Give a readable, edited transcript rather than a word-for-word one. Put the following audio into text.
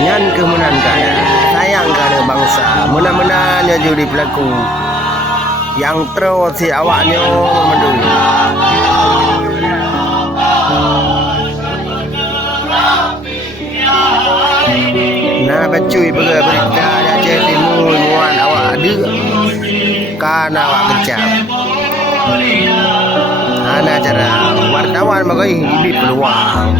Nyan kemenan kaya sayang kada bangsa mena-menanya judi pelaku yang terus si awaknya memendu nah becuy berita Aceh Timur muan awak ada kan awak kecap ana cara wartawan bagai hidup peluang